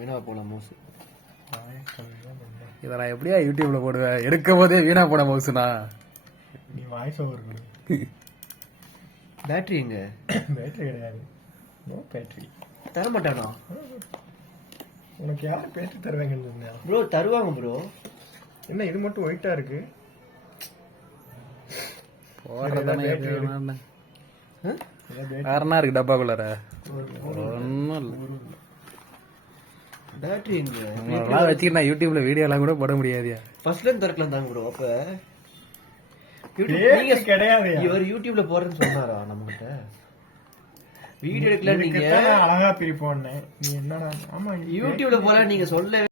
வீணா போன மவுஸ். இதை நான் எப்படியா யூடியூப்ல போடுவேன்? எடுக்கும் போதே வீணா போன மவுஸ்னா நீ வாய்ஸ் ஓவர் கொடு. பேட்டரி எங்க? பேட்டரி கிடையாது. No battery. தர மாட்டானா? உனக்கு யார் பேட்டரி தருவாங்கன்னு சொன்னா? ப்ரோ தருவாங்க ப்ரோ. என்ன இது மட்டும் ஒயிட்டா இருக்கு? போடுறதானே காரணம் இருக்கு டப்பாக்குள்ளார. ஒன்றும் இல்லை. பேட்டரி எங்க? உங்களெல்லாம் வச்சுக்கிட்டு நான் யூடியூப்ல வீடியோ எல்லாம் கூட போட முடியாதியா? ஃபர்ஸ்ட்ல இருந்து திறக்கலாம் தாங்க ப்ரோ. அப்ப நீங்க கிடையாது. இவர் யூடியூப்ல போறேன்னு சொன்னாரா நம்ம கிட்ட? வீடியோ எடுக்கல நீங்க அழகா பிரிப்போன்னு. நீ என்னடா? ஆமா யூடியூப்ல போற நீங்க சொல்ல